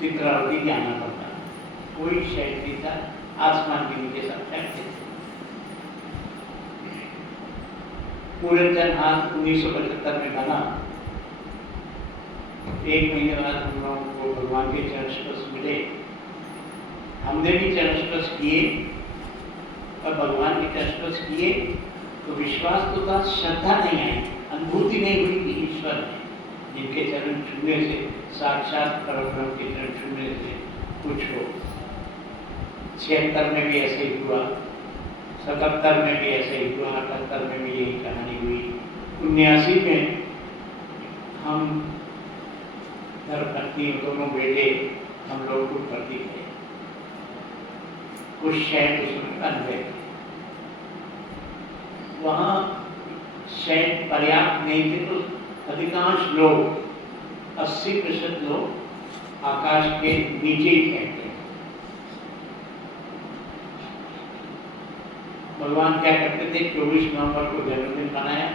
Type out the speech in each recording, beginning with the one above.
चित्रावती जाना पड़ता, कोई शेड नहीं था, आसमान के नीचे सब ठहरते थे। पूरनचंद हाथ 1975 में बना। एक महीने बाद हम लोगों को भगवान के चरण स्पर्श मिले। हमने भी चरण स्पर्श किए और भगवान के चरण स्पर्श किए तो विश्वास तो था, श्रद्धा नहीं आई, अनुभूति नहीं हुई कि ईश्वर है। जिनके चरण छूने से, साक्षात परब्रह्म के चरण छूने से कुछ हो। 76 में भी ऐसे ही हुआ, 77 में भी ऐसे ही हुआ, 78 में भी यही कहानी हुई। 79 में हम धर्मपत्नी दोनों बेटे हम लोग को भर्ती थे। कुछ शहर उसमें बन गए, वहाँ शहर पर्याप्त नहीं थे तो अधिकांश लोग 80% लोग आकाश के नीचे ही ठहरते हैं। भगवान क्या करते थे, 24 नवंबर को जन्मदिन मनाया,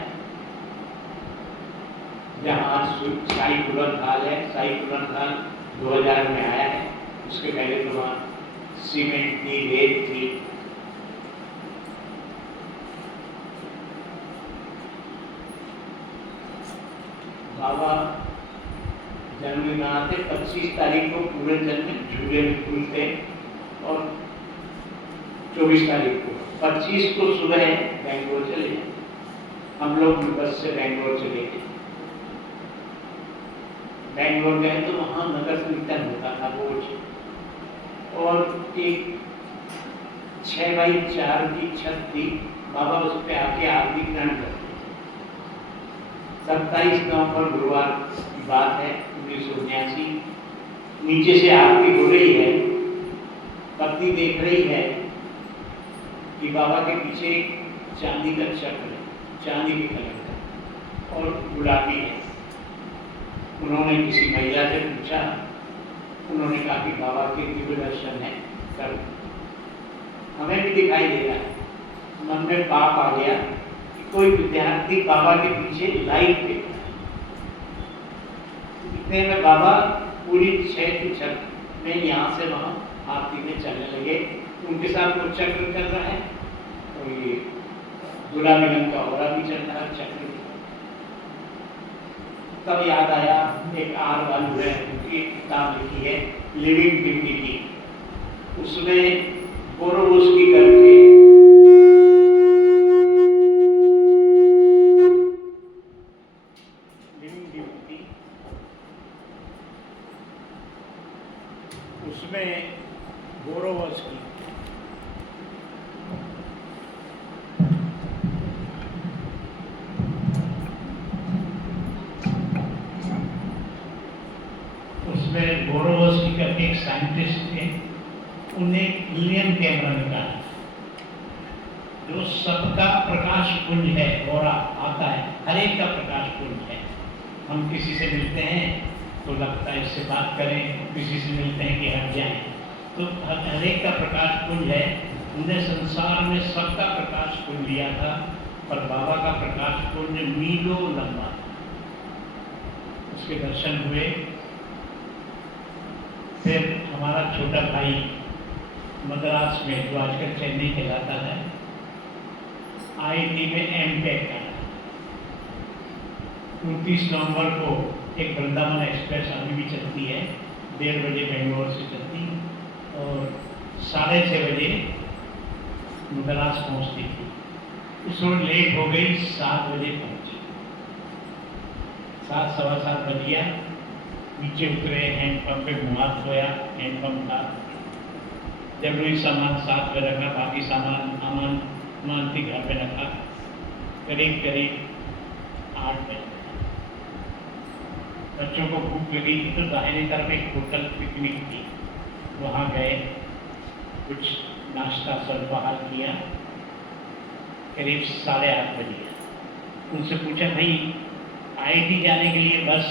जहाँ साई पुरनथाल है, साई पुरनथाल 2000 में आया है, उसके पहले तो वहाँ सीमेंट थी, रेत थी। बाबा जन्मदिन मनाते 25 तारीख को पूरे जन्म में झूले में झूलते और 24 तारीख को, 25 को सुबह बेंगलोर चले। हम लोग बस से बेंगलोर चले गए। बेंगलोर गए तो वहाँ नगर कीर्तन होता था रोज, और एक 6x4 की छत थी, बाबा उस पर आके आरती ग्रहण करते। 27 नवंबर गुरुवार की बात है 1979। नीचे से आरती हो रही है, पत्नी देख रही है कि बाबा के पीछे चांदी का चक्र है, चांदी की कलर का और गुलाबी है। उन्होंने किसी महिला से पूछा, उन्होंने कहा कि बाबा के दिव्य दर्शन है, कर। हमें भी दिखाई दे रहा है। मन में पाप आ गया कि कोई विद्यार्थी बाबा के पीछे लाइव देख रहा है। इतने में बाबा पूरी 6 की छत में यहाँ से वहाँ आरती में चलने लगे। उनके साथ वो चक्र चल रहा है और ये गुलाबी रंग का औरा भी चल रहा है चक्र। तब याद आया, एक आर वालू है, उनकी किताब लिखी है लिविंग डिविनिटी, उसमें बोरोवस्की करके लिविंग डिविनिटी, उसमें बोरोवस्की बोरोवस्की करके एक साइंटिस्ट थे, उन्हें हीलियम कैमरा निकाला जो सबका प्रकाश पुंज है, औरा आता है, हर एक का प्रकाश पुंज है। हम किसी से मिलते हैं तो लगता है इससे बात करें, किसी से मिलते हैं कि हट जाएं, तो हर एक का प्रकाश पुंज है। उन्हें संसार में सबका प्रकाश पुंज लिया था, पर बाबा का प्रकाश पुंज मीलों लंबा। उसके दर्शन हुए। फिर हमारा छोटा भाई मद्रास में, जो आजकल चेन्नई कहलाता है, IIT में M.Tech का। 29 नवंबर को एक वृंदावन एक्सप्रेस अभी भी चलती है, 1:30 बजे बेंगलोर से चलती और 6:30 बजे मद्रास पहुँचती थी। उस रोज लेट हो गई, 7 बजे पहुँची। 7 सवा 7 बज गया। नीचे उतरे, हैंडपम्प पे मुँह हाथ धोया, हैंडपम्प था। जरूरी सामान साथ में रखा, बाकी सामान थी घर पे रखा। करीब 8 बजे बच्चों को भूख लगी थी तो दाहिने तरफ एक होटल पिकनिक थी, वहाँ गए, कुछ नाश्ता स्वल्पाहार किया। करीब 8:30 बजे उनसे पूछा, भाई IIT जाने के लिए बस?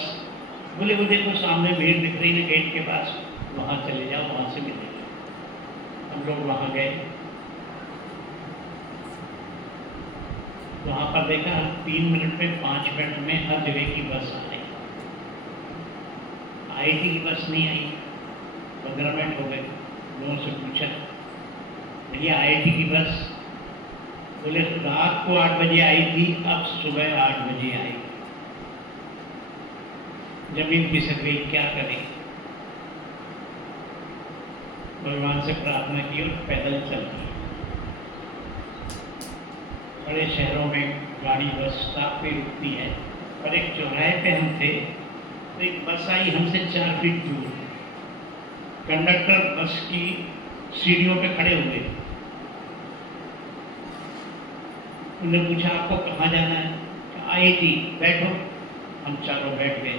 बोले वो देखो सामने भीड़ दिख रही है गेट के पास, वहाँ चले जाओ, वहाँ से मिलेंगे। हम लोग वहाँ गए, वहाँ पर देखा 3 मिनट में 5 मिनट में हर जगह की बस आ रही। IIT की बस नहीं आई, 15 मिनट हो गए। लोगों से पूछा, भैया IIT की बस? बोले रात को 8 बजे आई थी, अब सुबह 8 बजे आई। जमीन खिसक गई, क्या करें? भगवान से प्रार्थना की और पैदल चल दी। बड़े शहरों में गाड़ी बस स्टॉप पे रुकती है, और एक चौराहे पे हम थे तो एक बस आई हमसे 4 फीट दूर। कंडक्टर बस की सीढ़ियों पे खड़े हुए। उन्होंने पूछा, आपको कहाँ जाना है? IIT। बैठो। हम चारों बैठ गए।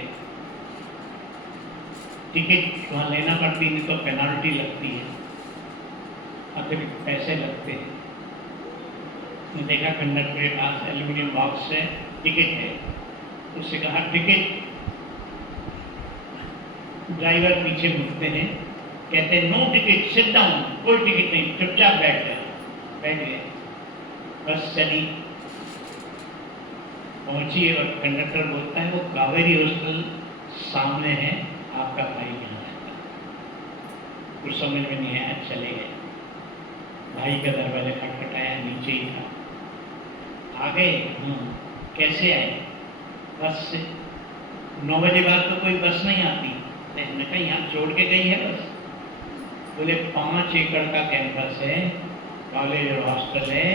टिकट वहाँ लेना पड़ती, नहीं तो पेनाल्टी लगती है, अतिरिक्त पैसे लगते हैं। मैंने देखा कंडक्टर के पास एल्यूमिनियम बॉक्स से टिकट है। उससे कहा टिकट। ड्राइवर पीछे मुड़ते हैं, कहते हैं नो टिकट, सिट डाउन। कोई टिकट नहीं, चुपचाप बैठ जाओ। बैठ गए। बस चली, पहुंची और कंडक्टर बोलता है, वो कावेरी हॉस्टल सामने है, आपका भाई यहाँ रहता। कुछ समझ में नहीं आया, चले गए। भाई का दरवाजा खटखटाया, नीचे ही था। आ गए? कैसे आए? बस से। 9 बजे बाद तो कोई बस नहीं आती। हमने कहा यहाँ छोड़ के गई है बस? बोले 5 एकड़ का कैंपस है, कॉलेज और हॉस्टल है,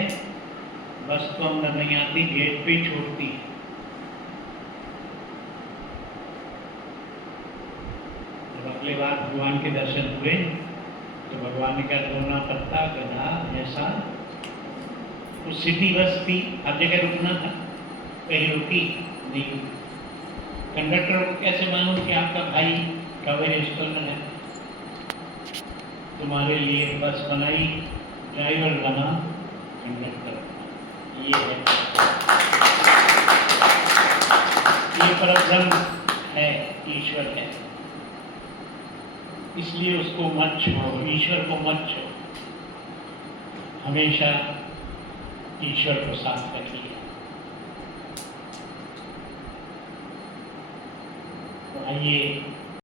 बस तो अंदर नहीं आती, गेट पे ही छोड़ती है। जब अगले बार भगवान के दर्शन हुए तो भगवान ने कहा, दोना पत्ता गधा ऐसा। वो सिटी बस थी, हर जगह रुकना था, कहीं रुकी नहीं। कंडक्टर को कैसे मालूम कि आपका भाई कावेरी हॉस्टल में है? तुम्हारे लिए बस बनाई, ड्राइवर बना, कंडक्टर। ये है, ये परब्रह्म है, ईश्वर है। इसलिए उसको मत छोड़ो, ईश्वर को मत छोड़ो, हमेशा ईश्वर को साथ रखिए। तो आइए